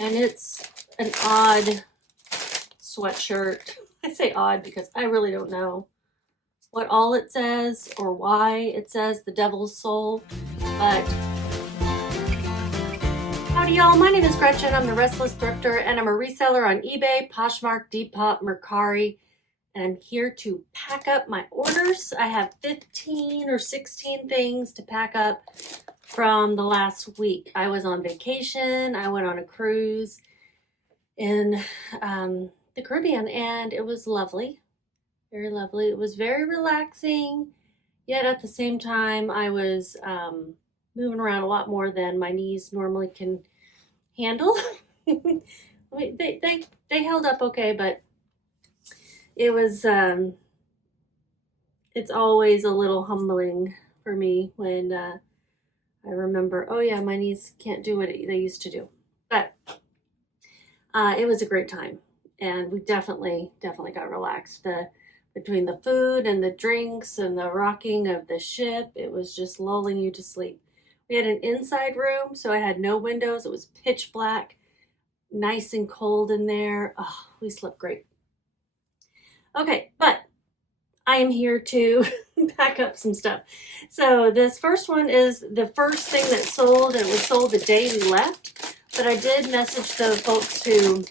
And it's an odd sweatshirt. I say odd because I really don't know what all it says or why it says the devil's soul, but howdy y'all, my name is Gretchen. I'm the Restless Thrifter and I'm a reseller on eBay, Poshmark, Depop, Mercari, and I'm here to pack up my orders. I have 15 or 16 things to pack up from the last week. I was on vacation. I went on a cruise in the Caribbean and it was lovely, very lovely. It was very relaxing, yet at the same time I was moving around a lot more than my knees normally can handle. they held up okay, but it was it's always a little humbling for me when I remember, oh yeah, my knees can't do what they used to do. But it was a great time, and we definitely got relaxed. Between the food and the drinks and the rocking of the ship, it was just lulling you to sleep. We had an inside room, so I had no windows. It was pitch black, nice and cold in there. Oh, we slept great. Okay, but I am here to pack up some stuff. So this first one is the first thing that sold, and it was sold the day we left. But I did message the folks who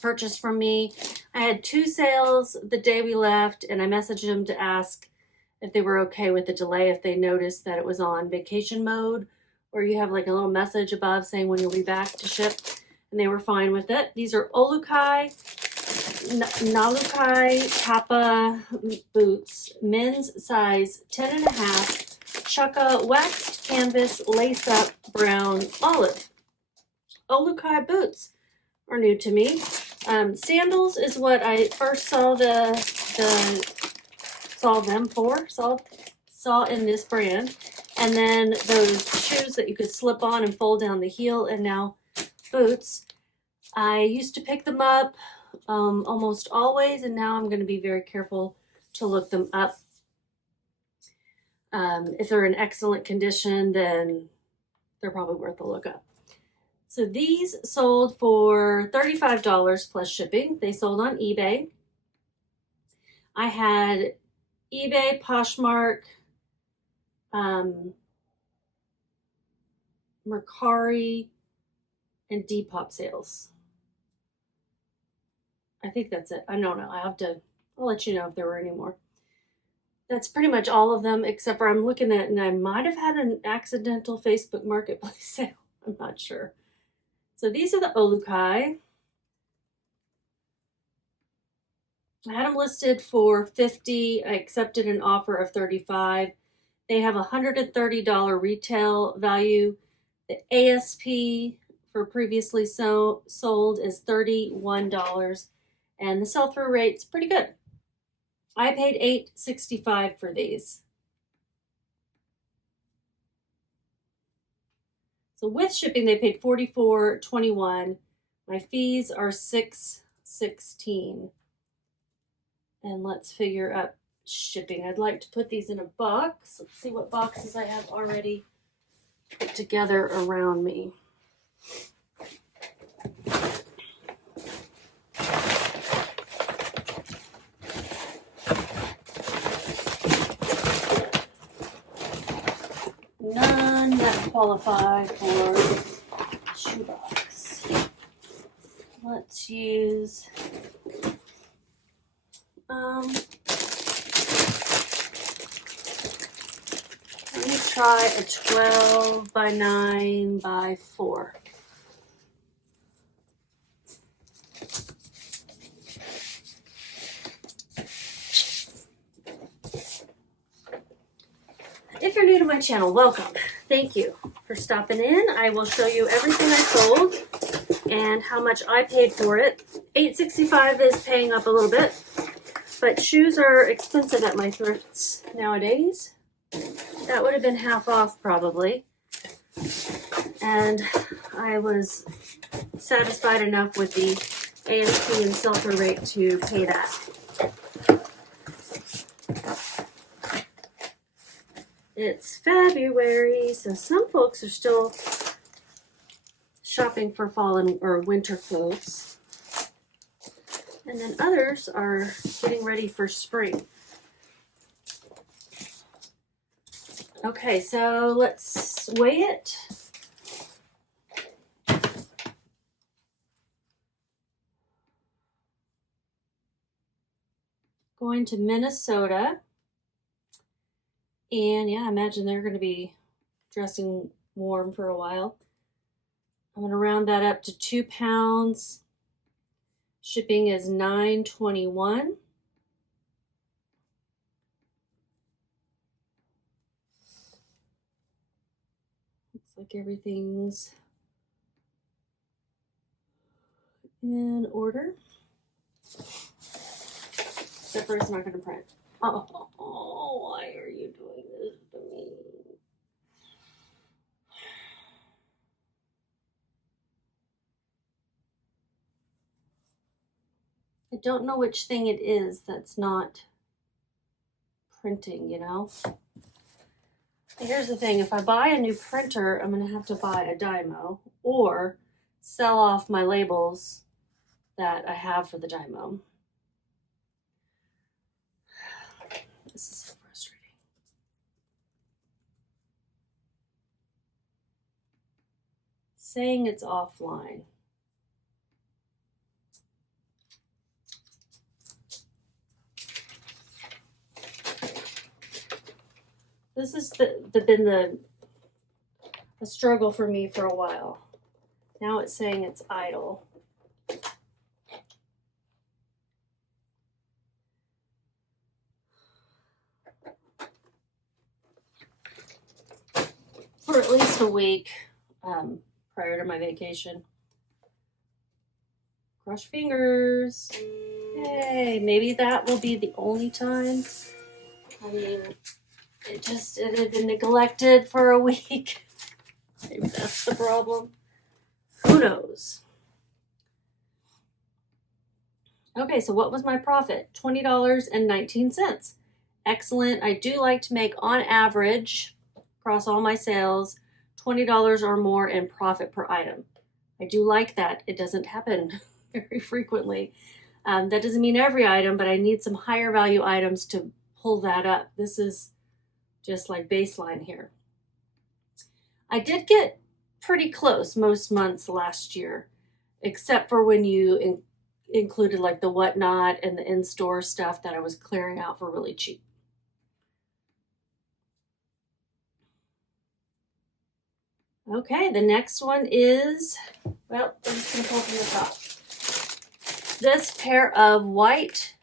purchased from me. I had 2 sales the day we left, and I messaged them to ask if they were okay with the delay, if they noticed that it was on vacation mode, or you have like a little message above saying when you'll be back to ship, and they were fine with it. These are Olukai Nalukai Kappa boots, men's size 10.5, Chukka waxed canvas lace up brown olive. Olukai boots are new to me. Sandals is what I first saw saw in this brand, and then those shoes that you could slip on and fold down the heel, and now boots. I used to pick them up almost always, and now I'm going to be very careful to look them up. If they're in excellent condition, then they're probably worth a look up. So these sold for $35 plus shipping. They sold on eBay. I had eBay, Poshmark, Mercari, and Depop sales. I think that's it. I don't know. I'll let you know if there were any more. That's pretty much all of them, except for I'm looking at, and I might have had an accidental Facebook Marketplace sale. I'm not sure. So these are the Olukai. I had them listed for $50. I accepted an offer of $35. They have $130 retail value. The ASP for previously sold is $31, and the sell-through rate's pretty good. I paid $8.65 for these. So with shipping, they paid $44.21. My fees are $6.16. And let's figure out shipping. I'd like to put these in a box. Let's see what boxes I have already put together around me. None that qualify for shoebox. Let's use let me try a 12 by 9 by 4. If you're new to my channel, welcome. Thank you for stopping in. I will show you everything I sold and how much I paid for it. $8.65 is paying up a little bit, but shoes are expensive at my thrifts nowadays. That would have been half off probably. And I was satisfied enough with the ASP and sell-through rate to pay that. It's February, so some folks are still shopping for fall and or winter clothes. And then others are getting ready for spring. Okay, so let's weigh it. Going to Minnesota. And yeah, I imagine they're going to be dressing warm for a while. I'm going to round that up to 2 pounds. Shipping is $9.21. Looks like everything's in order. Zipper is not going to print. Oh, why are you doing this to me? I don't know which thing it is that's not printing, you know? Here's the thing, if I buy a new printer, I'm going to have to buy a Dymo or sell off my labels that I have for the Dymo. This is so frustrating. Saying it's offline. This has been a struggle for me for a while. Now it's saying it's idle. For at least a week prior to my vacation. Cross fingers. Yay, maybe that will be the only time. I mean, it had been neglected for a week. Maybe that's the problem. Who knows? Okay, so what was my profit? $20.19. Excellent. I do like to make, on average, across all my sales, $20 or more in profit per item. I do like that. It doesn't happen very frequently. That doesn't mean every item, but I need some higher value items to pull that up. This is just like baseline here. I did get pretty close most months last year, except for when you included like the whatnot and the in-store stuff that I was clearing out for really cheap. Okay, the next one is, well, I'm just gonna pull from the top. This pair of white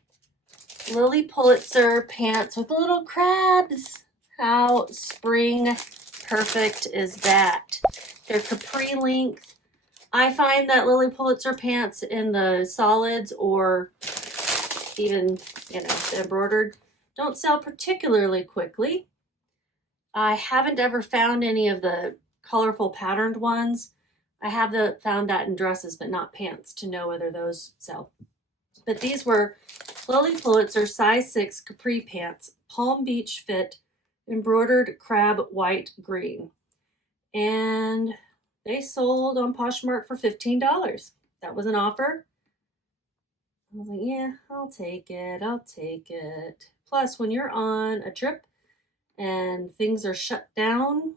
Lily Pulitzer pants with little crabs. How spring perfect is that? They're capri length. I find that Lily Pulitzer pants in the solids or even, the embroidered don't sell particularly quickly. I haven't ever found any of the colorful patterned ones. I have found that in dresses, but not pants, to know whether those sell. But these were Lily Pulitzer size 6 capri pants, Palm Beach fit, embroidered crab white green. And they sold on Poshmark for $15. That was an offer. I was like, yeah, I'll take it. Plus, when you're on a trip and things are shut down,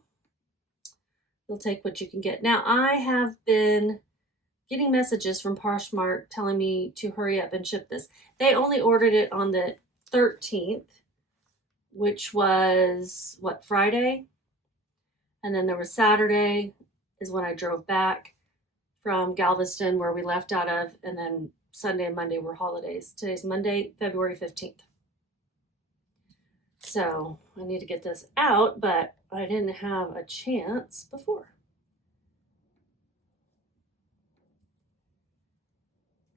you'll take what you can get. Now, I have been getting messages from Poshmark telling me to hurry up and ship this. They only ordered it on the 13th, which was, Friday? And then there was Saturday is when I drove back from Galveston, where we left out of, and then Sunday and Monday were holidays. Today's Monday, February 15th. So I need to get this out, but I didn't have a chance before.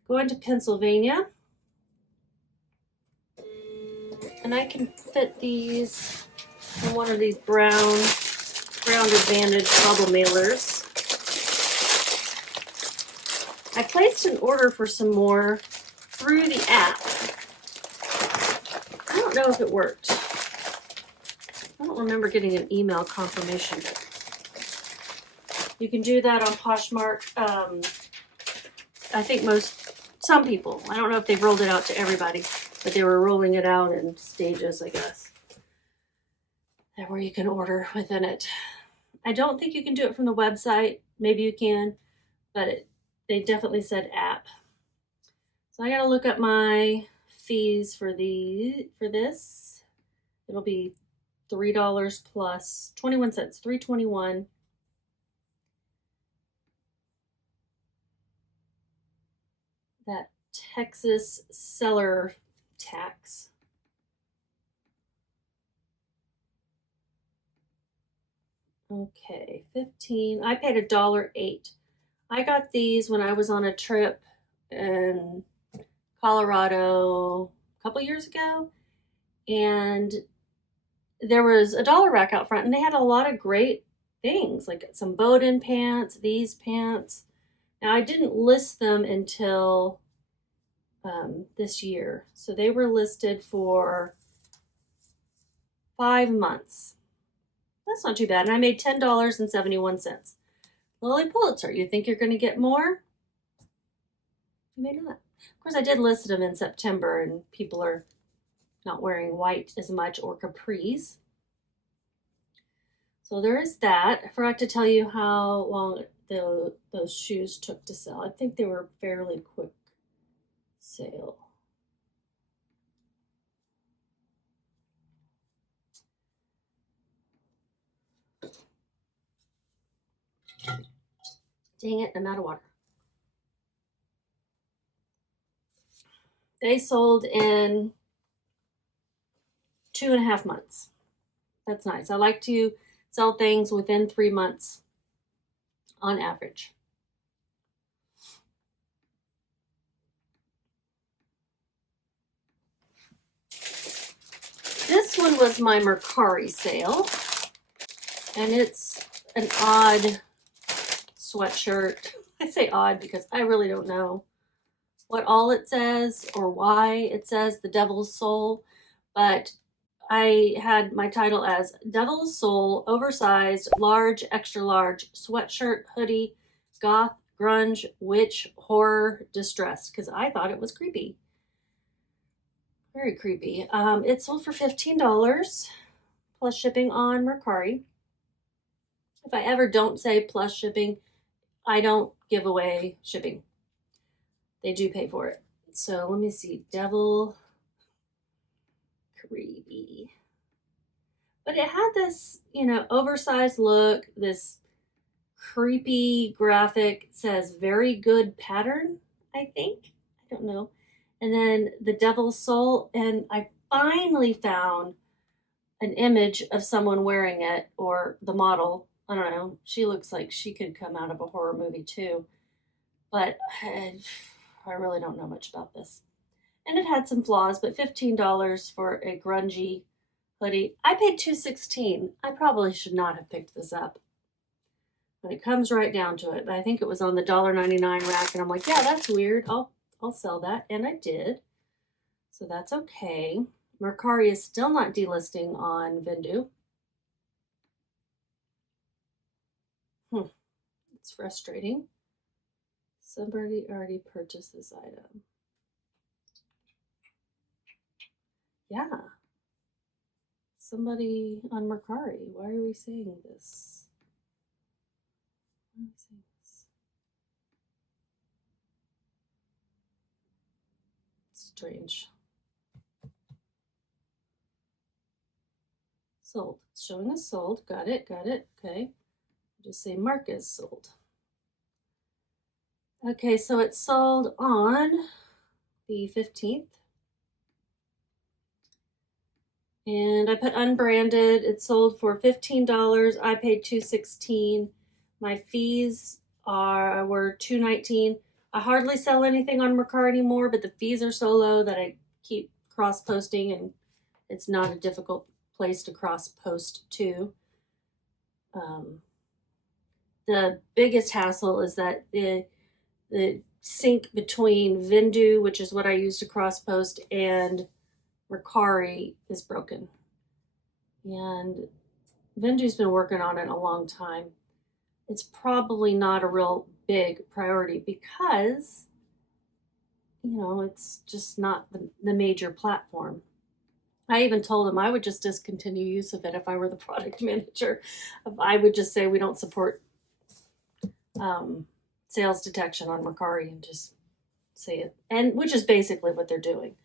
Going to Pennsylvania. And I can fit these in one of these brown Advantage bubble mailers. I placed an order for some more through the app. I don't know if it worked. I don't remember getting an email confirmation. You can do that on Poshmark. I think some people, I don't know if they've rolled it out to everybody, but they were rolling it out in stages, I guess. Where you can order within it. I don't think you can do it from the website. Maybe you can, but they definitely said app. So I gotta look up my fees for this. It'll be $3 plus 21 cents, $3.21. That Texas seller tax. Okay, 15. I paid $1.08. I got these when I was on a trip in Colorado a couple years ago, and there was a dollar rack out front, and they had a lot of great things, like some Bowden pants, these pants. Now, I didn't list them until this year, so they were listed for 5 months. That's not too bad, and I made $10.71. Lily Pulitzer, you think you're going to get more? You may not. Of course, I did list them in September, and people are not wearing white as much or capris. So there is that. I forgot to tell you how long those shoes took to sell. I think they were fairly quick sale. Dang it, I'm out of water. They sold in 2.5 months. That's nice. I like to sell things within 3 months on average. This one was my Mercari sale, and it's an odd sweatshirt. I say odd because I really don't know what all it says or why it says the Devil's Soul, but I had my title as Devil's Soul Oversized Large Extra Large Sweatshirt Hoodie Goth Grunge Witch Horror Distress, because I thought it was creepy. Very creepy. It sold for $15 plus shipping on Mercari. If I ever don't say plus shipping, I don't give away shipping. They do pay for it. So let me see. Devil creepy. But it had this, oversized look, this creepy graphic. It says very good pattern, I think. I don't know. And then the Devil's Soul. And I finally found an image of someone wearing it, or the model. I don't know. She looks like she could come out of a horror movie too. But I really don't know much about this. And it had some flaws, but $15 for a grungy hoodie. I paid $2.16. I probably should not have picked this up. But it comes right down to it. But I think it was on the $1.99 rack, and I'm like, yeah, that's weird. I'll sell that. And I did. So that's okay. Mercari is still not delisting on Vendoo. It's frustrating. Somebody already purchased this item. Yeah. Somebody on Mercari. Why are we saying this? Why are we saying this? Strange. Sold. It's showing us sold. Got it. Okay. Just say Marcus sold. Okay, so it sold on the 15th. And I put unbranded. It sold for $15. I paid $2.16. My fees were $2.19. I hardly sell anything on Mercari anymore, but the fees are so low that I keep cross-posting, and it's not a difficult place to cross-post to. The biggest hassle is that the sync between Vendoo, which is what I use to cross-post, and Mercari is broken. And Vendoo's been working on it a long time. it's probably not a real big priority because, you know, it's just not the major platform. I even told him I would just discontinue use of it if I were the product manager. I would just say we don't support sales detection on Mercari and just say it, and which is basically what they're doing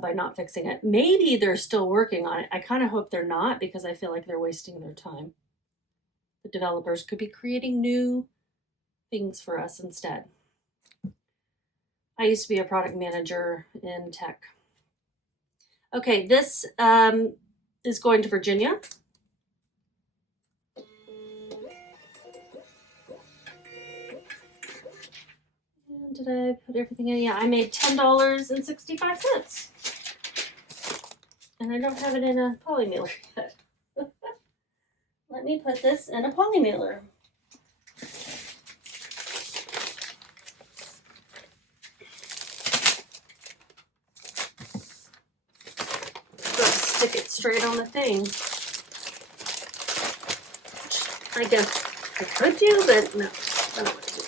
by not fixing it. Maybe they're still working on it. I kind of hope they're not because I feel like they're wasting their time. The developers could be creating new things for us instead. I used to be a product manager in tech. Okay, this is going to Virginia. And did I put everything in? Yeah, I made $10.65. And I don't have it in a poly mailer yet. Let me put this in a poly mailer. Stick it straight on the thing. I guess I could do, but no, I don't want to do it.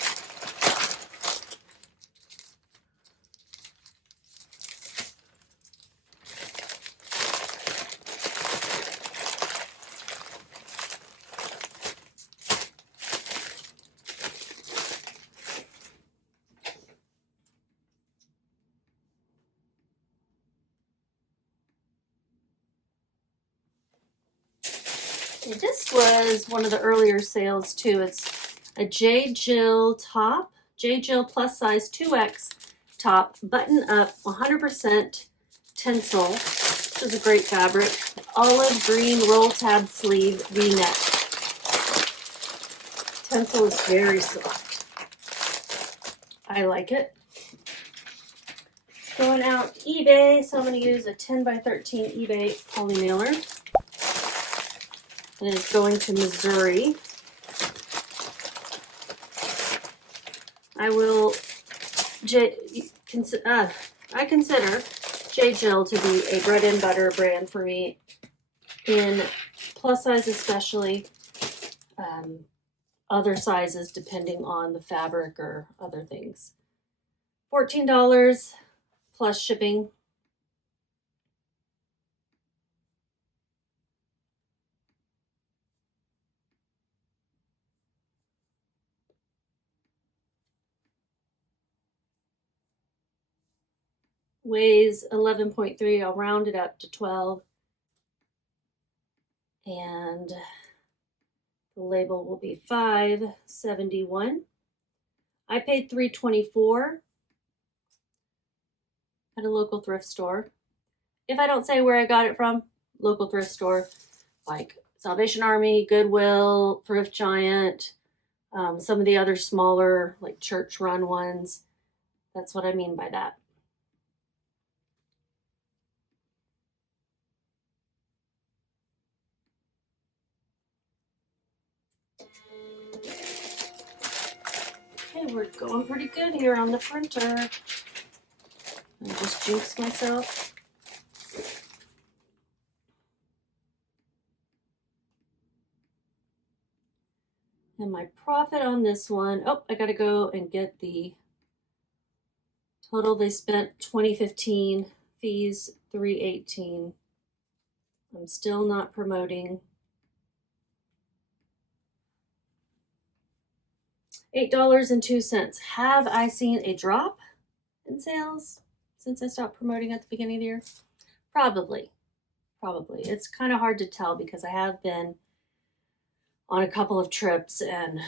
This was one of the earlier sales too. It's a J. Jill top, J. Jill plus size 2X top, button up, 100% tencel. This is a great fabric. Olive green roll tab sleeve V-neck. Tencel is very soft. I like it. It's going out eBay, so I'm going to use a 10x13 eBay poly mailer. And it's going to Missouri. I consider J. Jill to be a bread and butter brand for me, in plus size especially, other sizes depending on the fabric or other things. $14 plus shipping. Weighs 11.3. I'll round it up to 12. And the label will be $5.71. I paid $3.24 at a local thrift store. If I don't say where I got it from, local thrift store, like Salvation Army, Goodwill, Thrift Giant, some of the other smaller, like church-run ones. That's what I mean by that. Okay, we're going pretty good here on the printer. I just jinxed myself. And my profit on this one, oh, I gotta go and get the total they spent. 2015 fees, $318. I'm still not promoting. $8.02. Have I seen a drop in sales since I stopped promoting at the beginning of the year? Probably. It's kind of hard to tell because I have been on a couple of trips and,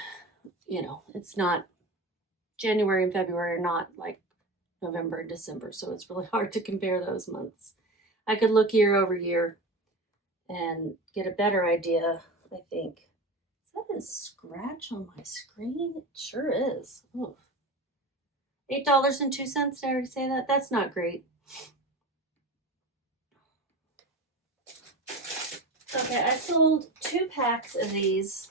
you know, it's not, January and February are not like November and December, so it's really hard to compare those months. I could look year over year and get a better idea, I think. Is that a scratch on my screen? It sure is. Oh. $8.02, did I already say that? That's not great. Okay, I sold 2 packs of these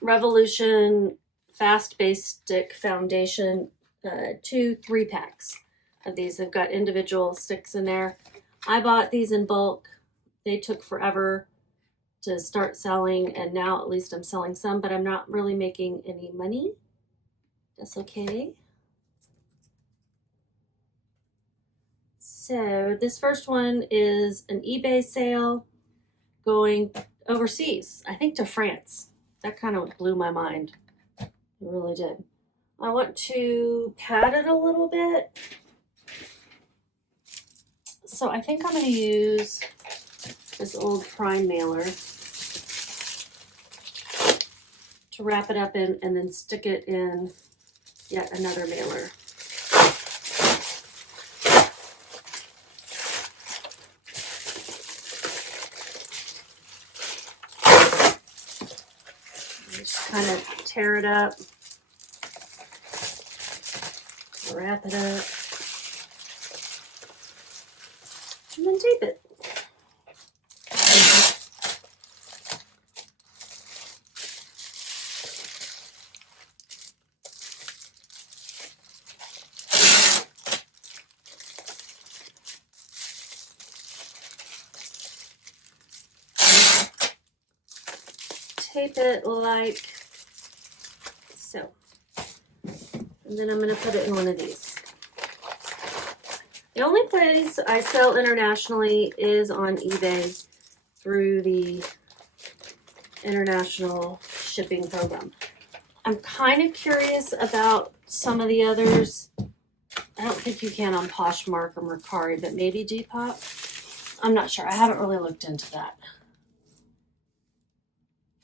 Revolution Fast Base Stick Foundation, 2 3-packs of these. They've got individual sticks in there. I bought these in bulk. They took forever to start selling, and now at least I'm selling some, but I'm not really making any money. That's okay. So this first one is an eBay sale going overseas, I think to France. That kind of blew my mind. It really did. I want to pad it a little bit. So I think I'm going to use this old prime mailer to wrap it up in and then stick it in yet another mailer. Just kind of tear it up, wrap it up, and then tape it. Tape it like so. And then I'm going to put it in one of these. The only place I sell internationally is on eBay through the international shipping program. I'm kind of curious about some of the others. I don't think you can on Poshmark or Mercari, but maybe Depop. I'm not sure. I haven't really looked into that.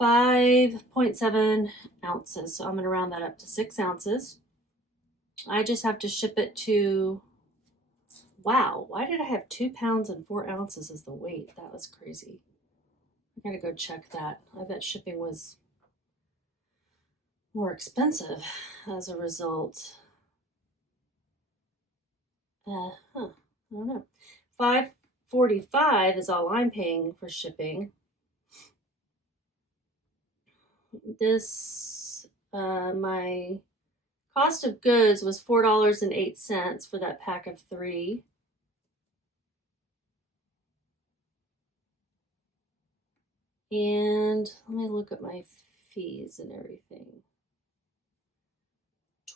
5.7 ounces. So I'm going to round that up to 6 ounces. I just have to ship it to, wow, why did I have 2 pounds and 4 ounces as the weight? That was crazy. I gotta go check that. I bet shipping was more expensive as a result. I don't know. $5.45 is all I'm paying for shipping. This, my cost of goods was $4.08 for that pack of 3. And let me look at my fees and everything.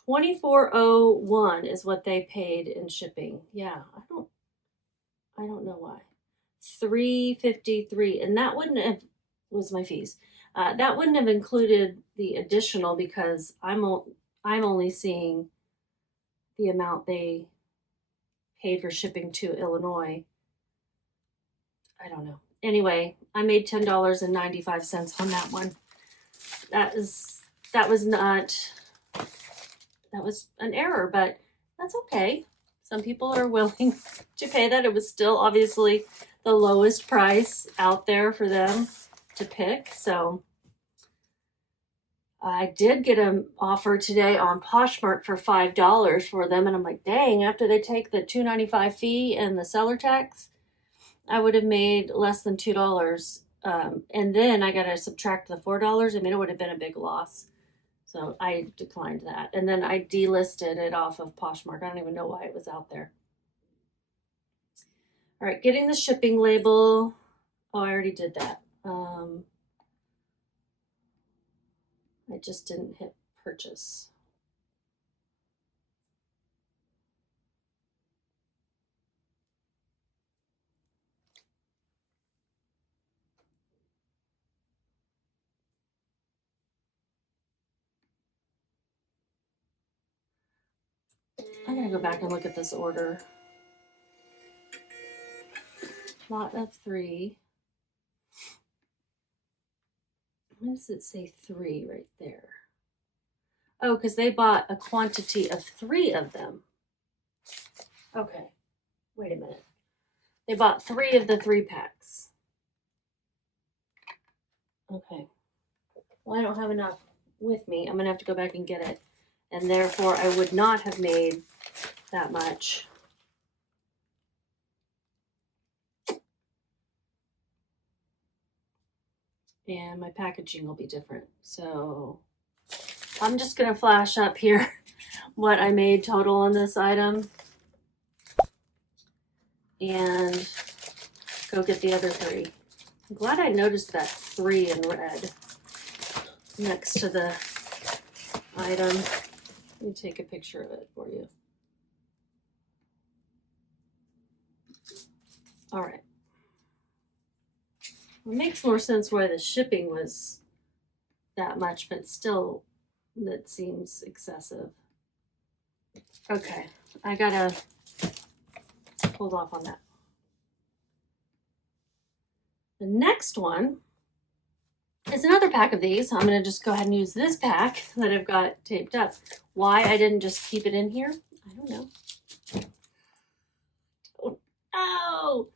$24.01 is what they paid in shipping. Yeah, I don't know why. $3.53, and that wouldn't have was my fees. That wouldn't have included the additional because I'm only seeing the amount they paid for shipping to Illinois. I don't know. Anyway, I made $10.95 on that one. That was an error, but that's okay. Some people are willing to pay that. It was still obviously the lowest price out there for them to pick. So I did get an offer today on Poshmark for $5 for them. And I'm like, dang, after they take the $2.95 fee and the seller tax, I would have made less than $2. And then I got to subtract the $4. I mean, it would have been a big loss. So I declined that. And then I delisted it off of Poshmark. I don't even know why it was out there. All right, getting the shipping label. Oh, I already did that. I just didn't hit purchase. I'm gonna go back and look at this order. Lot of 3. Why does it say 3 right there? Oh, because they bought a quantity of 3 of them. Okay, wait a minute. They bought 3 of the 3 packs. Okay. Well, I don't have enough with me. I'm gonna have to go back and get it. And therefore I would not have made that much. And my packaging will be different. So I'm just gonna flash up here what I made total on this item and go get the other 3. I'm glad I noticed that 3 in red next to the item. Let me take a picture of it for you. All right. It makes more sense why the shipping was that much, but still, that seems excessive. Okay, I gotta hold off on that. The next one is another pack of these. I'm gonna just go ahead and use this pack that I've got taped up. Why I didn't just keep it in here, I don't know. Oh,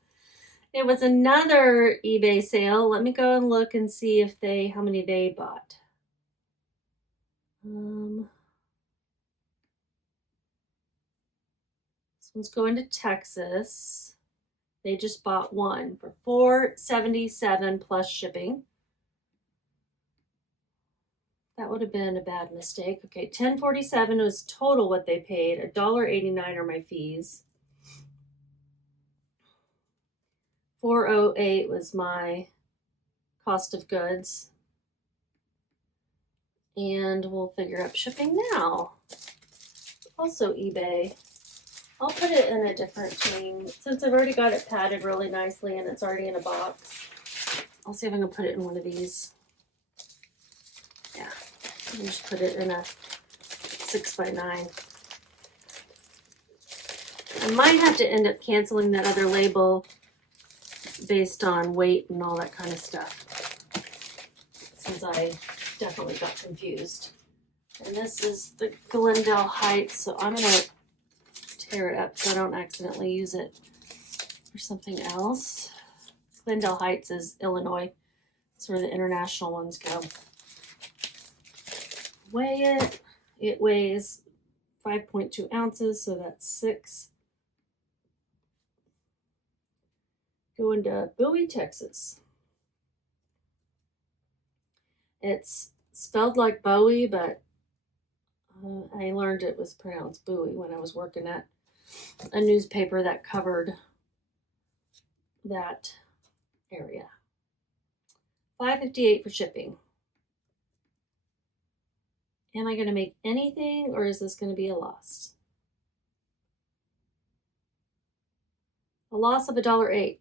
it was another eBay sale. Let me go and look and see if how many they bought. This one's going to Texas. They just bought one for $4.77 plus shipping. That would have been a bad mistake. Okay, $10.47 was total what they paid. $1.89 are my fees. $4.08 was my cost of goods. And we'll figure out shipping now. Also eBay. I'll put it in a different thing. Since I've already got it padded really nicely and it's already in a box, I'll see if I can put it in one of these. Yeah, I'll just put it in a 6x9. I might have to end up canceling that other label based on weight and all that kind of stuff, since I definitely got confused. And this is the Glendale Heights, so I'm gonna tear it up so I don't accidentally use it for something else. Glendale Heights is Illinois. That's where the international ones go. Weigh it. It weighs 5.2 ounces, so that's 6. Going to Bowie, Texas. It's spelled like Bowie, but I learned it was pronounced Bowie when I was working at a newspaper that covered that area. $5.58 for shipping. Am I going to make anything, or is this going to be a loss? A loss of $1.08.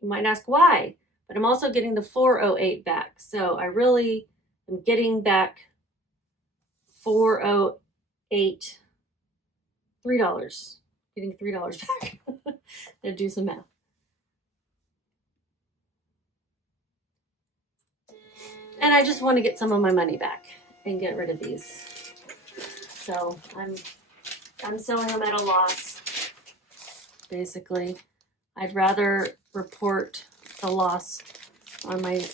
You might ask why, but I'm also getting the $4.08 back. So I really am getting back $4.08, $3. Getting $3 back. Let's do some math. And I just want to get some of my money back and get rid of these. So I'm selling them at a loss. Basically, I'd rather report the loss on my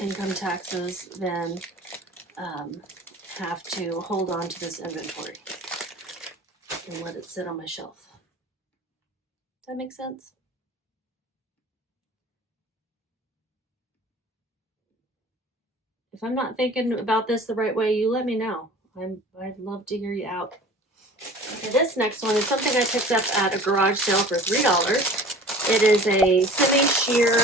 income taxes than have to hold on to this inventory and let it sit on my shelf. Does that make sense? If I'm not thinking about this the right way, you let me know. I'd love to hear you out. Okay, this next one is something I picked up at a garage sale for $3. It is a semi-sheer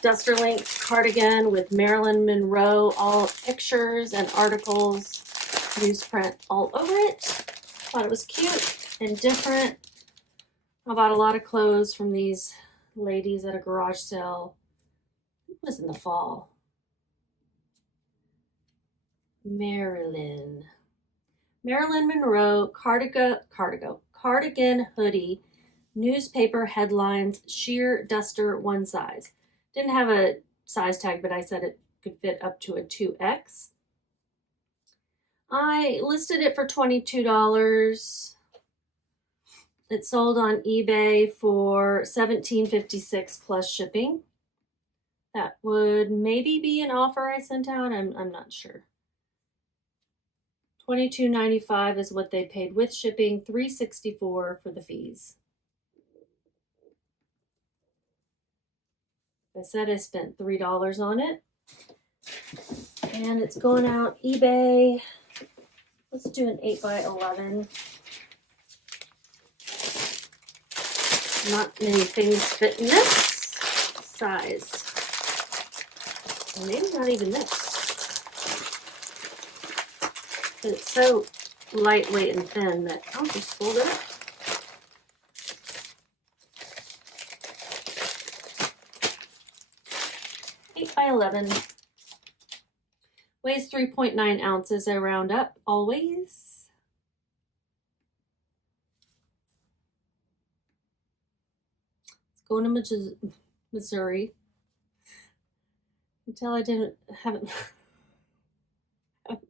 duster length cardigan with Marilyn Monroe, all pictures and articles, newsprint all over it. Thought it was cute and different. I bought a lot of clothes from these ladies at a garage sale. It was in the fall. Marilyn Monroe cardigan hoodie, newspaper headlines, sheer duster, one size. Didn't have a size tag, but I said it could fit up to a 2X. I listed it for $22. It sold on eBay for $17.56 plus shipping. That would maybe be an offer I sent out. I'm not sure. $22.95 is what they paid with shipping, $3.64 for the fees. I said I spent $3 on it. And it's going out eBay. Let's do an 8x11. Not many things fit in this. size. Maybe not even this. But it's so lightweight and thin that I'll just fold it up. Eight by 11. Weighs 3.9 ounces. I round up always. It's going to Missouri. Until I haven't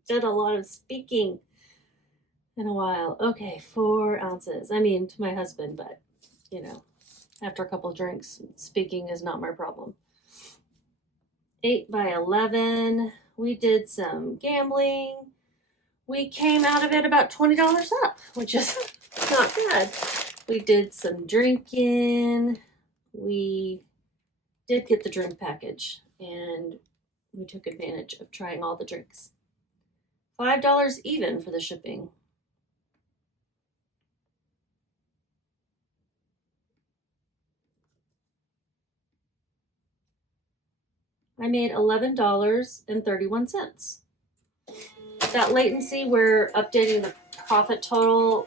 done a lot of speaking in a while. Okay, 4 ounces. I mean, to my husband, but you know, after a couple of drinks, speaking is not my problem. 8 by 11. We did some gambling. We came out of it about $20 up, which is not bad. We did some drinking. We did get the drink package, and we took advantage of trying all the drinks. $5 even for the shipping. I made $11.31. That latency where updating the profit total,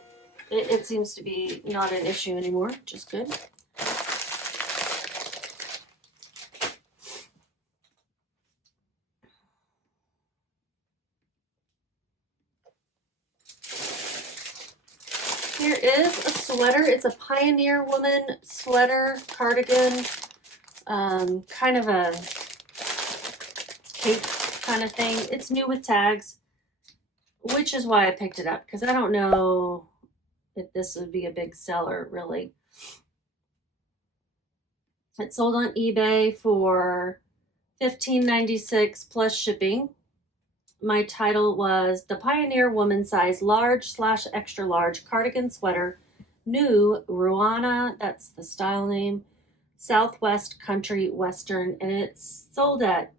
it seems to be not an issue anymore, which is good. Here is a sweater. It's a Pioneer Woman sweater, cardigan, kind of a cape kind of thing. It's new with tags, which is why I picked it up, because I don't know if this would be a big seller, really. It sold on eBay for $15.96 plus shipping. My title was The Pioneer Woman Size Large/Extra Large Cardigan Sweater, New Ruana, that's the style name, Southwest Country Western, and it's sold at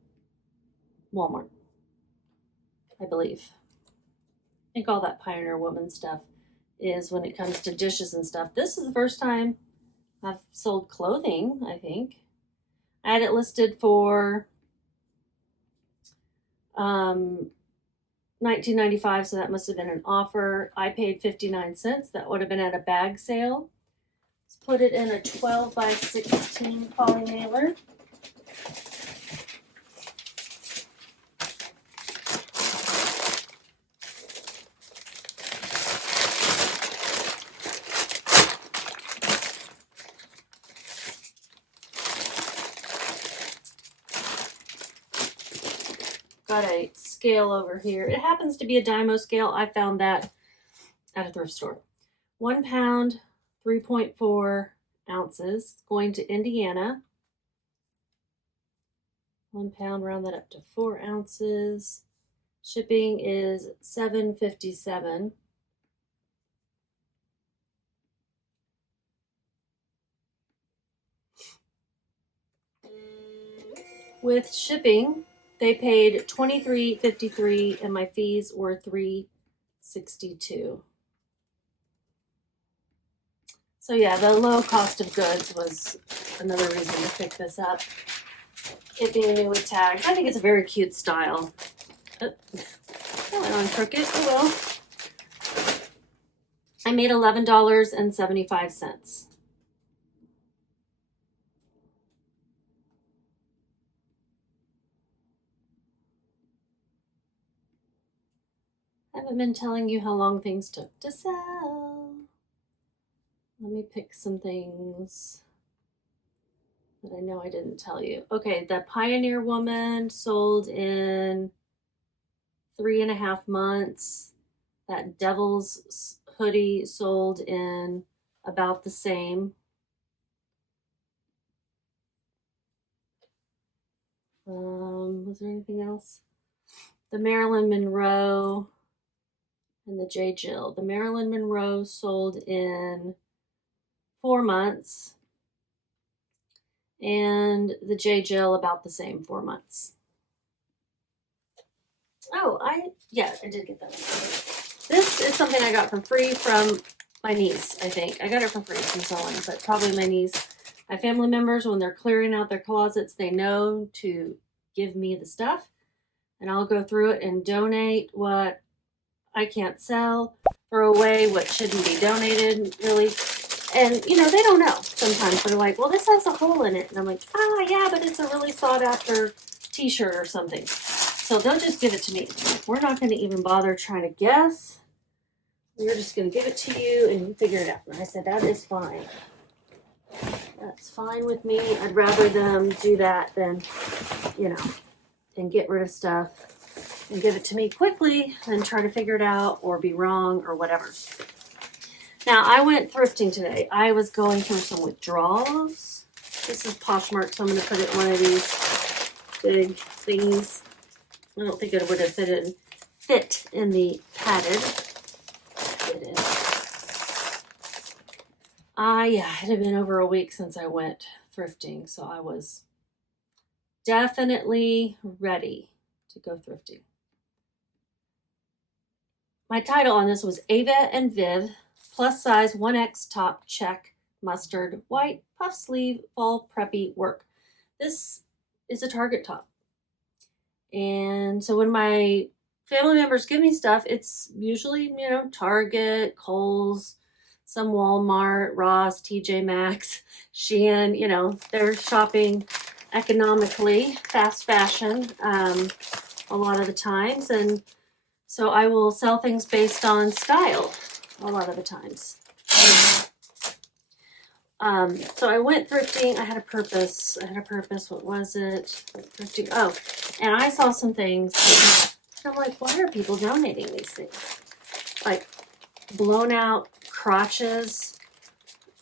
Walmart, I believe. I think all that Pioneer Woman stuff is when it comes to dishes and stuff. This is the first time I've sold clothing, I think. I had it listed for $19.95, so that must have been an offer. I paid 59 cents. That would have been at a bag sale. Let's put it in a 12 by 16 poly mailer. Got a scale over here. It happens to be a Dymo scale. I found that at a thrift store. 1 pound, 3.4 ounces, going to Indiana. 1 pound, round that up to 4 ounces. Shipping is $7.57. With shipping, they paid $23.53 and my fees were $3.62. So yeah, the low cost of goods was another reason to pick this up. It being new with tags. I think it's a very cute style. That went on crooked. Oh well. I made $11.75. I haven't been telling you how long things took to sell. Let me pick some things that I know I didn't tell you. Okay, the Pioneer Woman sold in 3.5 months. That Devil's hoodie sold in about the same. Was there anything else? The Marilyn Monroe and the J. Jill. The Marilyn Monroe sold in 4 months, and the J. Jill about the same, 4 months. Oh, I did get that. This is something I got for free from my niece, I think. I got it for free from someone, but probably my niece. My family members, when they're clearing out their closets, they know to give me the stuff, and I'll go through it and donate what I can't sell, throw away what shouldn't be donated, really. And, you know, they don't know. Sometimes they're like, well, this has a hole in it. And I'm like, ah, yeah, but it's a really sought after t-shirt or something. So they'll just give it to me. We're not going to even bother trying to guess. We're just going to give it to you and you figure it out. And I said, that is fine. That's fine with me. I'd rather them do that than, you know, and get rid of stuff and give it to me quickly than try to figure it out or be wrong or whatever. Now, I went thrifting today. I was going through some withdrawals. This is Poshmark, so I'm going to put it in one of these big things. I don't think it would have fit in the padded. It is. Yeah, it had been over a week since I went thrifting, so I was definitely ready to go thrifting. My title on this was Ava and Viv, plus size 1X top check, mustard, white, puff sleeve, fall preppy work. This is a Target top. And so when my family members give me stuff, it's usually, you know, Target, Kohl's, some Walmart, Ross, TJ Maxx, Shein, you know, they're shopping economically, fast fashion, a lot of the times. And so I will sell things based on style a lot of the times. So I went thrifting. I had a purpose. What was it? Thrifting. Oh, and I saw some things. I'm like, why are people donating these things? Like blown out crotches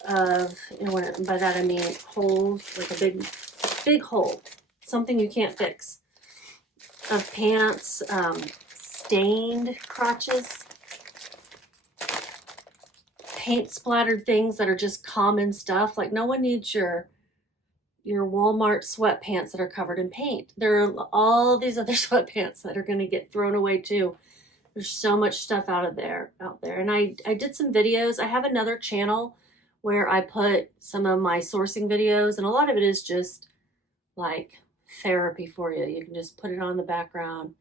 of, you know, by that I mean holes, like a big hole, something you can't fix. Of pants, stained crotches, paint splattered things that are just common stuff. Like no one needs your Walmart sweatpants that are covered in paint. There are all these other sweatpants that are going to get thrown away too. There's so much stuff out there. And I did some videos. I have another channel where I put some of my sourcing videos, and a lot of it is just like therapy for you. You can just put it on in the background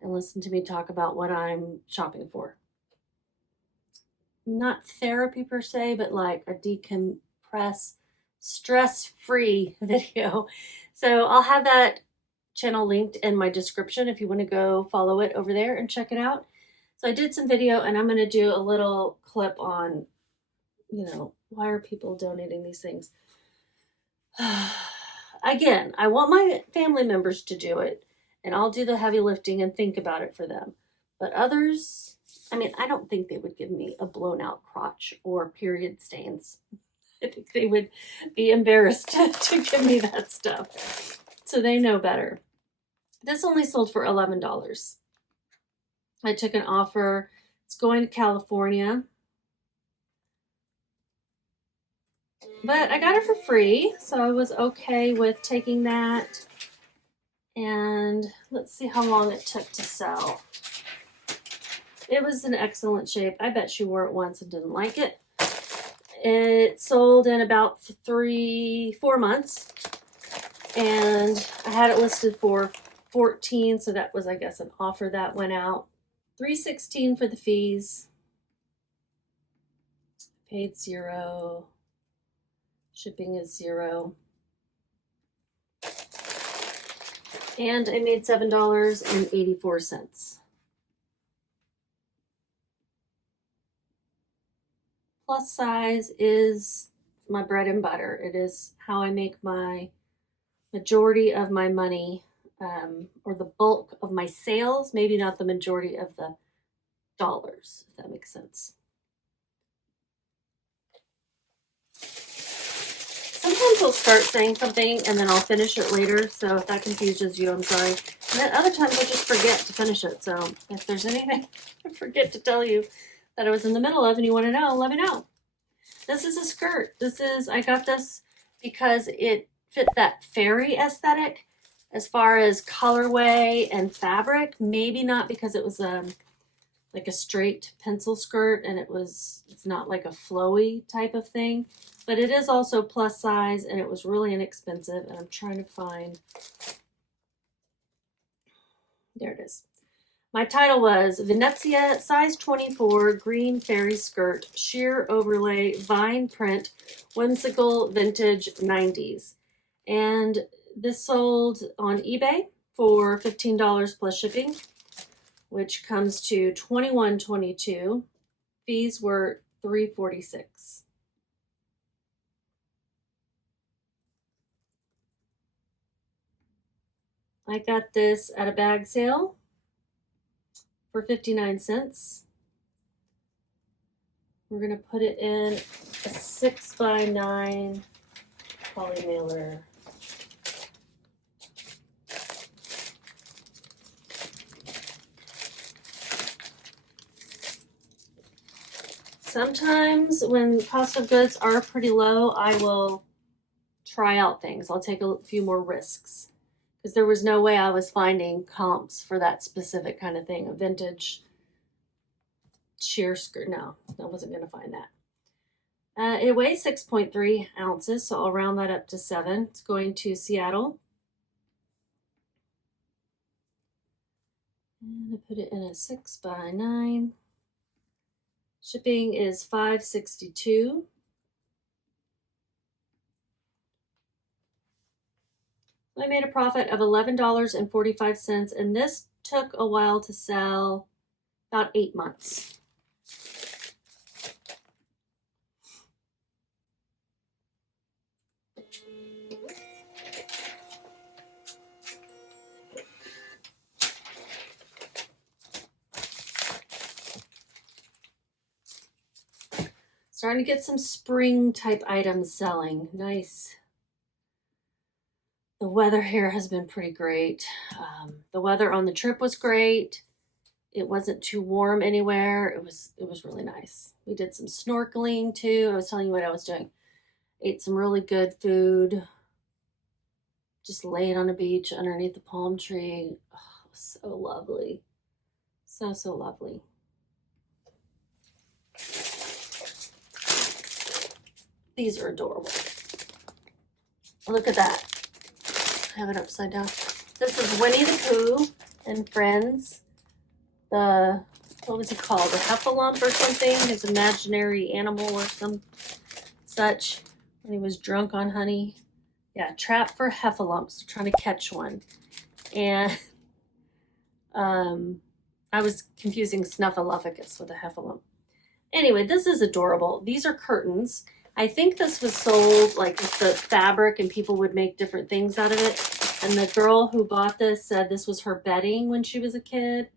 and listen to me talk about what I'm shopping for. Not therapy per se, but like a decompress, stress-free video. So I'll have that channel linked in my description if you want to go follow it over there and check it out. So I did some video, and I'm going to do a little clip on, you know, why are people donating these things? Again, I want my family members to do it, and I'll do the heavy lifting and think about it for them. But others, I mean, I don't think they would give me a blown out crotch or period stains. I think they would be embarrassed to give me that stuff. So they know better. This only sold for $11. I took an offer. It's going to California. But I got it for free, so I was okay with taking that. And let's see how long it took to sell. It was in excellent shape. I bet she wore it once and didn't like it. It sold in about 4 months. And I had it listed for $14, so that was, I guess, an offer that went out. $316 for the fees. Paid $0. Shipping is $0. And I made $7.84. Plus size is my bread and butter. It is how I make my majority of my money, or the bulk of my sales, maybe not the majority of the dollars, if that makes sense. Sometimes I'll start saying something and then I'll finish it later, so if that confuses you, I'm sorry. And then other times I just forget to finish it, so if there's anything I forget to tell you that I was in the middle of and you want to know, let me know. This is a skirt. I got this because it fit that fairy aesthetic as far as colorway and fabric. Maybe not because it was like like a straight pencil skirt, and it's not like a flowy type of thing, but it is also plus size, and it was really inexpensive. And I'm trying to find, there it is. My title was Venezia size 24 green fairy skirt, sheer overlay, vine print, whimsical vintage 90s. And this sold on eBay for $15 plus shipping, which comes to $21.22. Fees were $3.46. I got this at a bag sale for 59 cents. We're gonna put it in a 6x9 poly mailer. Sometimes when cost of goods are pretty low, I will try out things. I'll take a few more risks, because there was no way I was finding comps for that specific kind of thing, a vintage sheer skirt. No, I wasn't going to find that. It weighs 6.3 ounces, so I'll round that up to 7. It's going to Seattle. And I put it in a 6x9. Shipping is $5.62. I made a profit of $11.45, and this took a while to sell, about 8 months. Starting to get some spring type items selling. Nice. The weather here has been pretty great. The weather on the trip was great. It wasn't too warm anywhere. It was really nice. We did some snorkeling too. I was telling you what I was doing. Ate some really good food. Just laid on a beach underneath the palm tree. Oh, it was so lovely. So lovely. These are adorable. Look at that. I have it upside down. This is Winnie the Pooh and Friends. What was he called? A heffalump or something? His imaginary animal or some such. When he was drunk on honey. Yeah, trap for heffalumps. Trying to catch one. And I was confusing snuffleupagus with a heffalump. Anyway, this is adorable. These are curtains. I think this was sold like with the fabric, and people would make different things out of it. And the girl who bought this said this was her bedding when she was a kid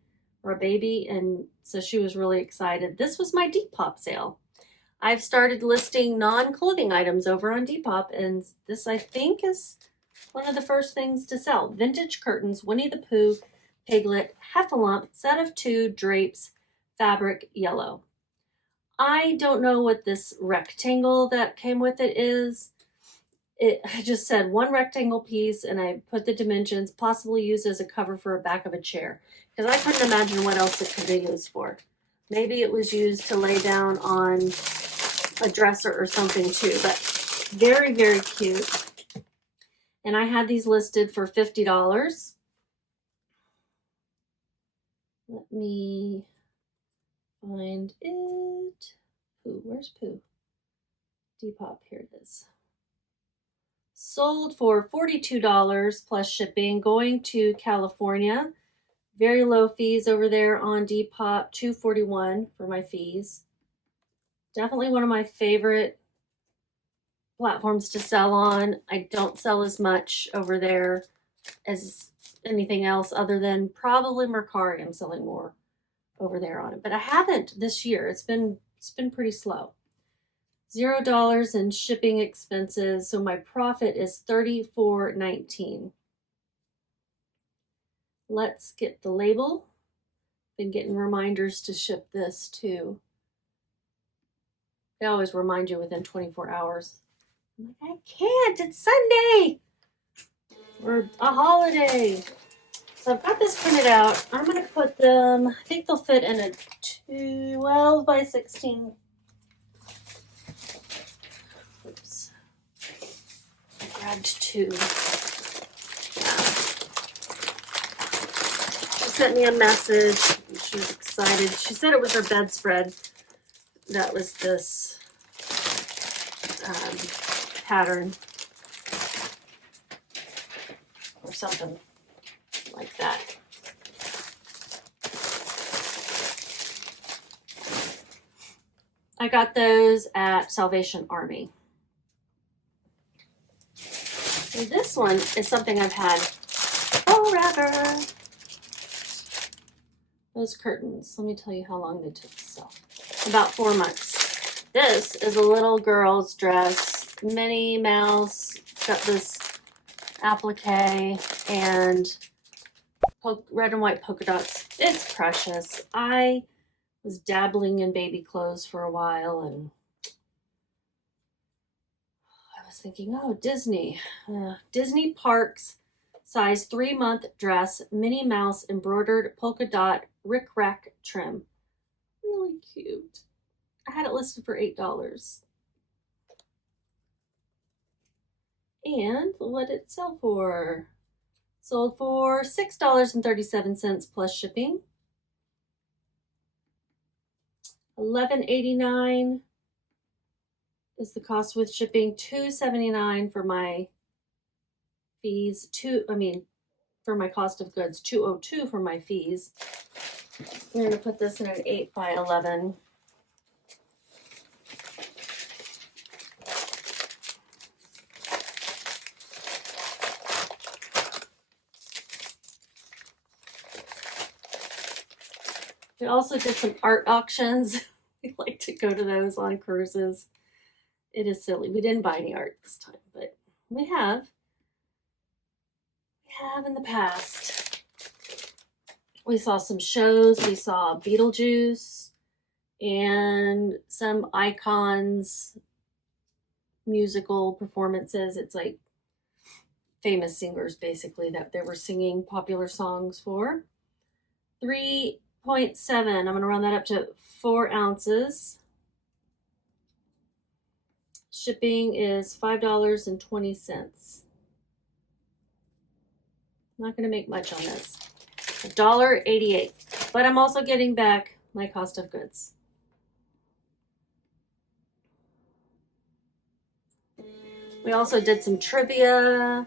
or a baby, and so she was really excited. This was my Depop sale. I've started listing non-clothing items over on Depop, and this I think is one of the first things to sell. Vintage curtains, Winnie the Pooh, Piglet, Heffalump, set of 2 drapes, fabric yellow. I don't know what this rectangle that came with it is. I just said 1 rectangle piece, and I put the dimensions, possibly used as a cover for a back of a chair, because I couldn't imagine what else it could be used for. Maybe it was used to lay down on a dresser or something too, but very, very cute. And I had these listed for $50. Let me find it. Pooh, where's Pooh? Depop, here it is. Sold for $42 plus shipping, going to California. Very low fees over there on Depop, $2.41 for my fees. Definitely one of my favorite platforms to sell on. I don't sell as much over there as anything else other than probably Mercari. I'm selling more over there on it, but I haven't this year. It's been pretty slow. $0 in shipping expenses, so my profit is $34.19. Let's get the label. Been getting reminders to ship this too. They always remind you within 24 hours. I'm like, I can't, it's Sunday or a holiday. So I've got this printed out. I'm going to put them, I think they'll fit in a 12 by 16. Oops. I grabbed two. She sent me a message. She was excited. She said it was her bedspread. That was this pattern or something like that. I got those at Salvation Army. And this one is something I've had forever. Those curtains, let me tell you how long they took to sell. About 4 months. This is a little girl's dress, Minnie Mouse, got this applique and red and white polka dots. It's precious. I was dabbling in baby clothes for a while, and I was thinking, oh, Disney. Disney Parks size 3-month dress, Minnie Mouse embroidered polka dot rick-rack trim. Really cute. I had it listed for $8. And what did it sell for? Sold for $6.37 plus shipping. $11.89 is the cost with shipping. $2.79 for my fees. For my cost of goods. $2.02 for my fees. I'm going to put this in an 8 by 11. We also did some art auctions. We like to go to those on cruises. It is silly. We didn't buy any art this time, but we have. We have in the past. We saw some shows. We saw Beetlejuice and some Icons musical performances. It's like famous singers, basically, that they were singing popular songs for. 3.7. I'm going to round that up to 4 ounces. Shipping is $5.20. Not going to make much on this. $1.88. But I'm also getting back my cost of goods. We also did some trivia.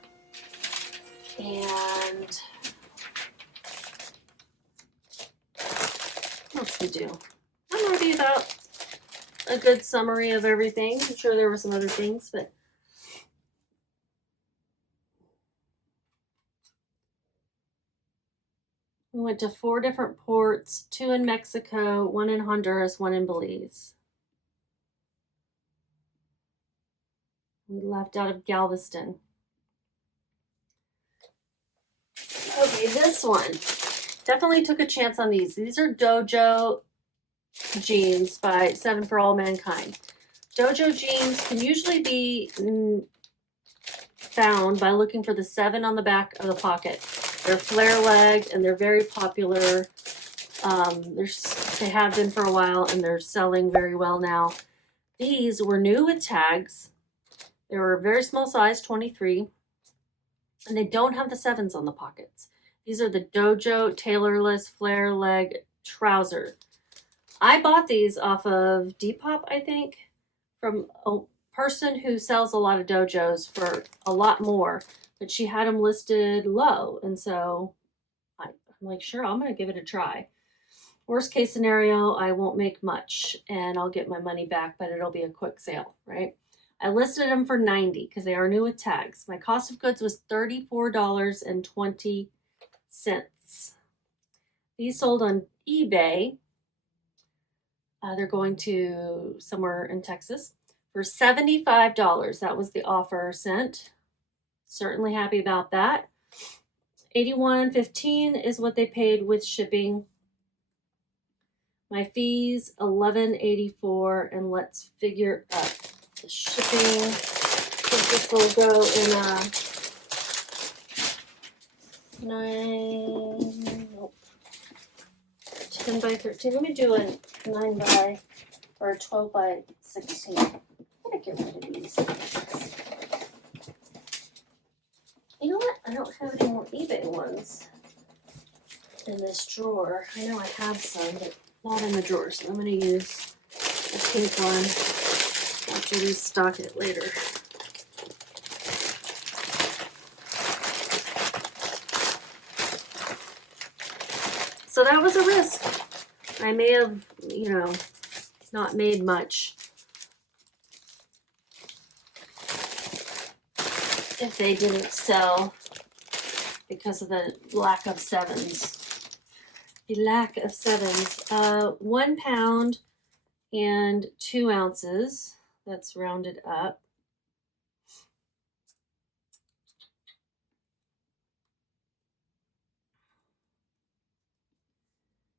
And what else we do? I'm going to be about a good summary of everything. I'm sure there were some other things, but we went to 4 different ports, 2 in Mexico, 1 in Honduras, 1 in Belize. We left out of Galveston. Okay, this one. Definitely took a chance on these. These are Dojo jeans by 7 for All Mankind. Dojo jeans can usually be found by looking for the 7 on the back of the pocket. They're flare leg and they're very popular. They have been for a while and they're selling very well now. These were new with tags. They were a very small size, 23, and they don't have the 7s on the pockets. These are the Dojo tailorless flare leg trousers. I bought these off of Depop, I think, from a person who sells a lot of dojos for a lot more, but she had them listed low, and so I'm like, sure, I'm going to give it a try. Worst case scenario, I won't make much, and I'll get my money back, but it'll be a quick sale, right? I listed them for $90 because they are new with tags. My cost of goods was $34.20. These sold on eBay. They're going to somewhere in Texas for $75. That was the offer sent. Certainly happy about that. $81.15 is what they paid with shipping. My fees, $11.84, and let's figure out the shipping. I think this will go in Nope. 10 by 13. Let me do a 9 by or a 12 by 16. I'm gonna get rid of these. You know what? I don't have any more eBay ones in this drawer. I know I have some, but not in the drawer, so I'm gonna use a pink one. I'll have to restock it later. So that was a risk. I may have, not made much if they didn't sell because of the lack of sevens. The lack of sevens. 1 pound and 2 ounces. That's rounded up.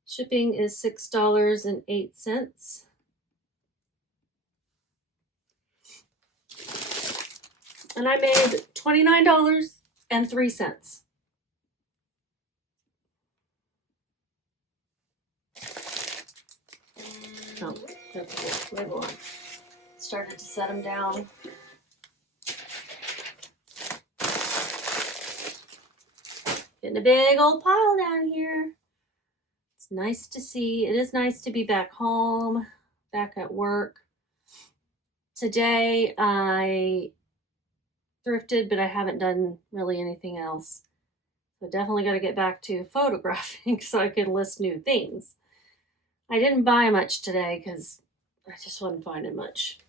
Shipping is $6.08. And I made $29.03. Oh, that's the label on. Started to set them down. Getting a big old pile down here. It's nice to see. It is nice to be back home, back at work. Today I thrifted, but I haven't done really anything else. So definitely got to get back to photographing so I can list new things. I didn't buy much today because I just wasn't finding much.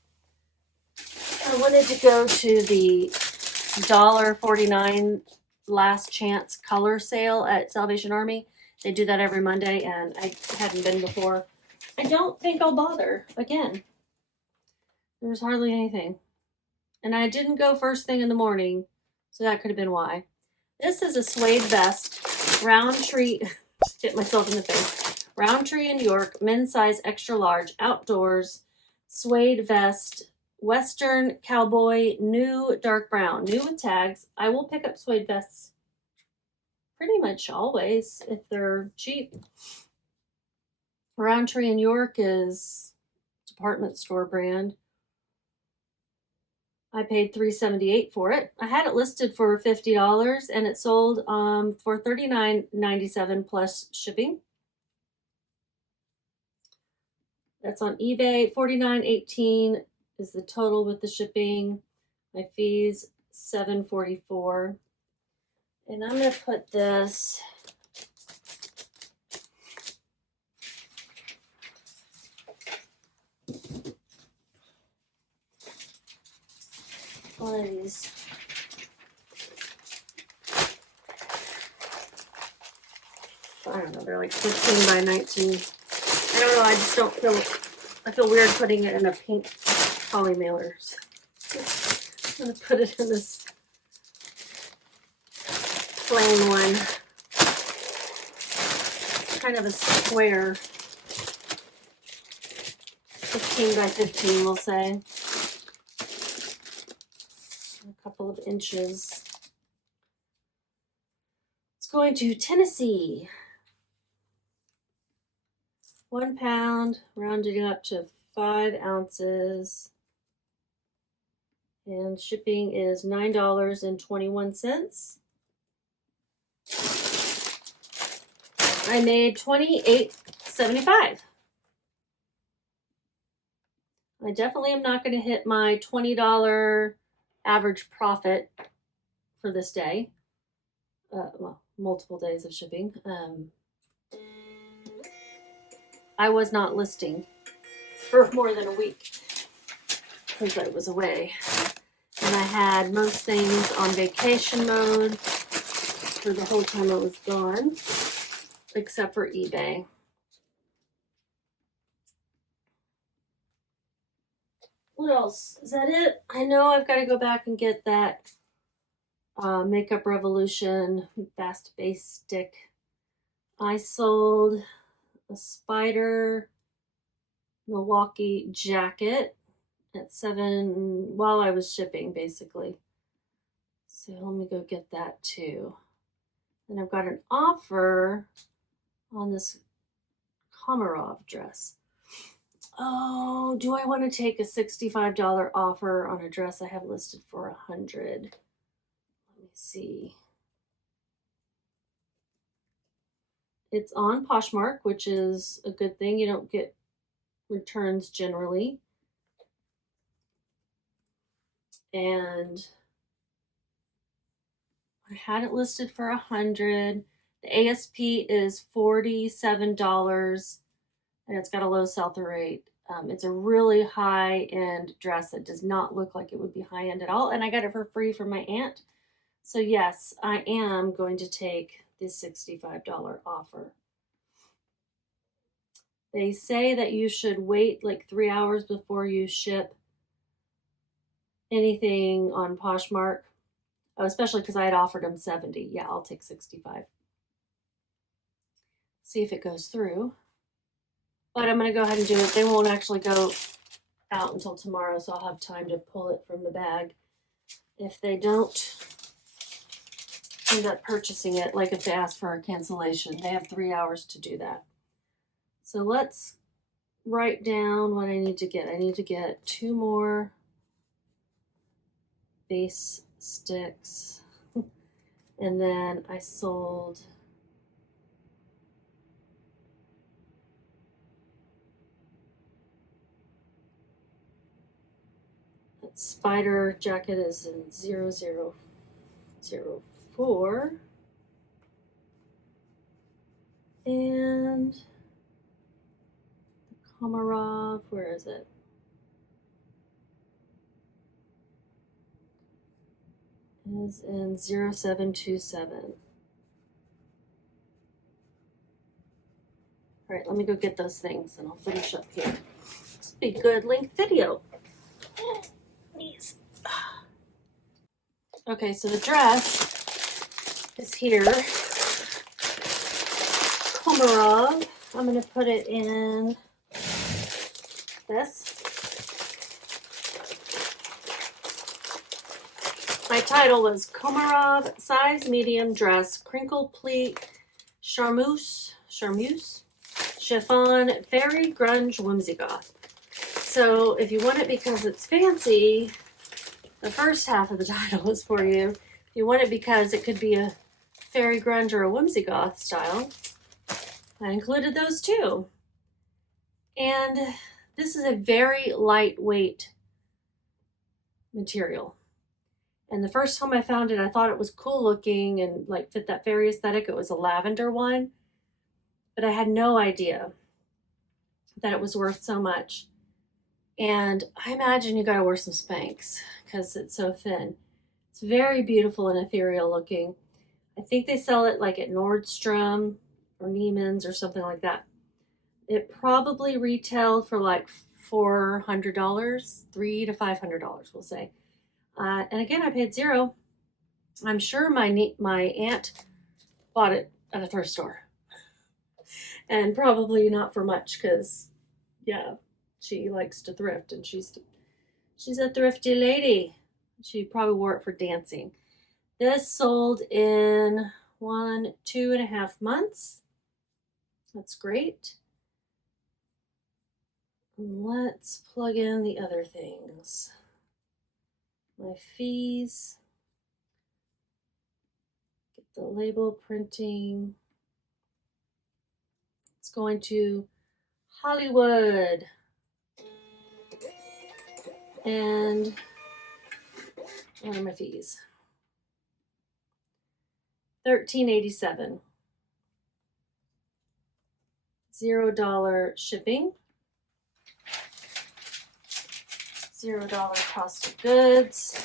I wanted to go to the $1.49 last chance color sale at Salvation Army. They do that every Monday, and I hadn't been before. I don't think I'll bother again. There's hardly anything. And I didn't go first thing in the morning, so that could have been why. This is a suede vest, Roundtree, just hit myself in the face. Roundtree in York, men's size extra large, outdoors, suede vest, Western cowboy, new dark brown, new with tags. I will pick up suede vests pretty much always if they're cheap. Roundtree in York is department store brand. I paid $3.78 for it. I had it listed for $50 and it sold for $39.97 plus shipping. That's on eBay. $49.18 is the total with the shipping. My fees $7.44. And I'm gonna put this one of these. I don't know, they're like 15 by 19. I don't know, I just don't feel, I feel weird putting it in a pink poly mailer. So I'm gonna put it in this plain one. Kind of a square. 15 by 15, we'll say. A couple of inches. It's going to Tennessee. 1 pound, rounding up to 5 ounces. And shipping is $9.21. I made $28.75. I definitely am not going to hit my $20 average profit for this day. Well, multiple days of shipping. I was not listing for more than a week since I was away. And I had most things on vacation mode for the whole time I was gone, except for eBay. What else? Is that it? I know I've got to go back and get that Makeup Revolution Fast Base Stick. I sold a Spider Milwaukee jacket at $7 while I was shipping, basically. So let me go get that too. And I've got an offer on this Komarov dress. Oh, do I want to take a $65 offer on a dress I have listed for $100? Let me see. It's on Poshmark, which is a good thing. You don't get returns generally. And I had it listed for $100. The ASP is $47, and it's got a low sell-through rate. It's a really high-end dress that does not look like it would be high-end at all, and I got it for free from my aunt. So yes, I am going to take this $65 offer. They say that you should wait like 3 hours before you ship anything on Poshmark. Oh, especially because I had offered them 70. Yeah, I'll take 65. See if it goes through. But I'm going to go ahead and do it. They won't actually go out until tomorrow, so I'll have time to pull it from the bag. If they don't end up purchasing it, like if they ask for a cancellation, they have 3 hours to do that. So let's write down what I need to get. I need to get 2 more base sticks. And then I sold that spider jacket is in 0004. And the Komarov, where is it? Is in 0727. All right, let me go get those things and I'll finish up here. This will be a good length video. Knees. Okay, so the dress is here. Komarov. I'm going to put it in this. My title was Komarov size medium dress, crinkle pleat, charmeuse, chiffon, fairy grunge whimsy goth. So if you want it because it's fancy, the first half of the title is for you. If you want it because it could be a fairy grunge or a whimsy goth style, I included those too. And this is a very lightweight material. And the first time I found it, I thought it was cool looking and like fit that fairy aesthetic. It was a lavender one, but I had no idea that it was worth so much. And I imagine you gotta wear some Spanx because it's so thin. It's very beautiful and ethereal looking. I think they sell it like at Nordstrom or Neiman's or something like that. It probably retailed for like $400, $300 to $500, we'll say. And again, I paid $0. I'm sure my aunt bought it at a thrift store. And probably not for much because, yeah, she likes to thrift and she's a thrifty lady. She probably wore it for dancing. This sold in 2.5 months. That's great. Let's plug in the other things. My fees. Get the label printing. It's going to Hollywood. And what are my fees? $13.87. $0 shipping. $0 cost of goods.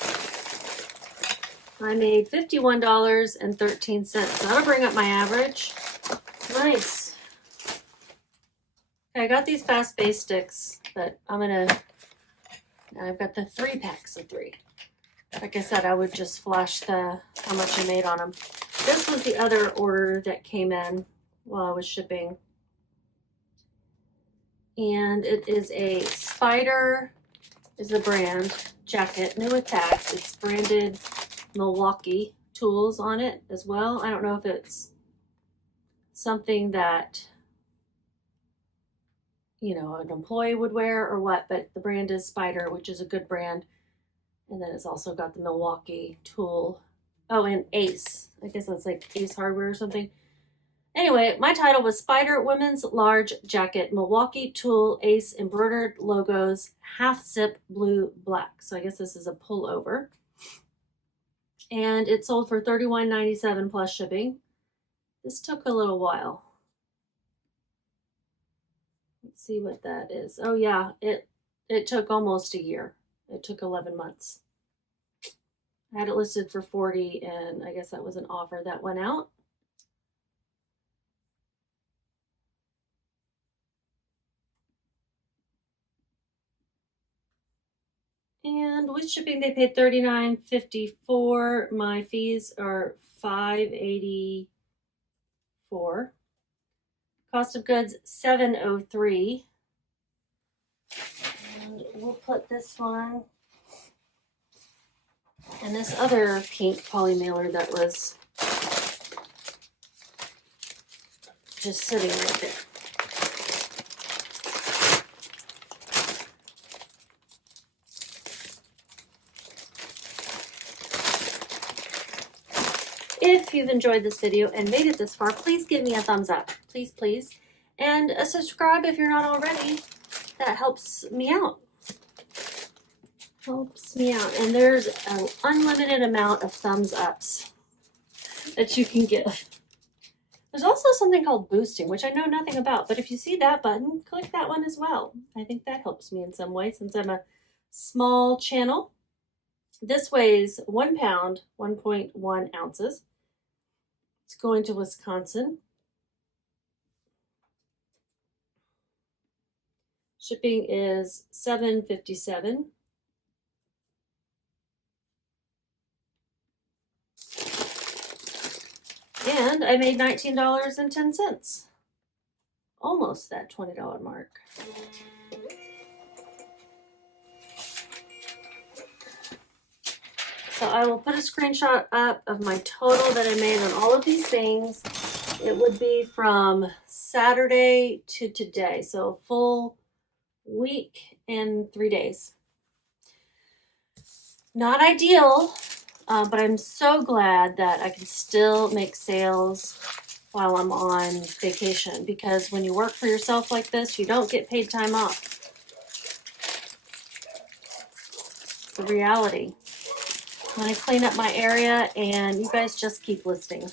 I made $51.13. That'll bring up my average. Nice. Okay, I got these fast base sticks, but I've got the 3 packs of 3. Like I said, I would just flash how much I made on them. This was the other order that came in while I was shipping. And it is a Spider is the brand jacket, new with tags. It's branded Milwaukee tools on it as well. I don't know if it's something that, you know, an employee would wear or what, but the brand is Spider, which is a good brand. And then it's also got the Milwaukee tool. Oh, and Ace. I guess that's like Ace Hardware or something. Anyway, my title was Spider Women's Large Jacket, Milwaukee Tool Ace Embroidered Logos, Half Zip Blue Black. So I guess this is a pullover. And it sold for $31.97 plus shipping. This took a little while. Let's see what that is. Oh yeah, it took almost a year. It took 11 months. I had it listed for 40, and I guess that was an offer that went out. And with shipping, they paid $39.54. My fees are $5.84. Cost of goods $7.03. And we'll put this one and this other pink poly mailer that was just sitting right there. If you've enjoyed this video and made it this far, please give me a thumbs up. Please, please. And subscribe if you're not already. That helps me out. Helps me out. And there's an unlimited amount of thumbs ups that you can give. There's also something called boosting, which I know nothing about. But if you see that button, click that one as well. I think that helps me in some way since I'm a small channel. This weighs 1 pound, 1.1 ounces. It's going to Wisconsin. Shipping is $7.57. And I made $19.10. Almost that $20 mark. So I will put a screenshot up of my total that I made on all of these things. It would be from Saturday to today. So a full week and 3 days. Not ideal, but I'm so glad that I can still make sales while I'm on vacation, because when you work for yourself like this, you don't get paid time off. It's the reality. I'm going to clean up my area, and you guys just keep listing.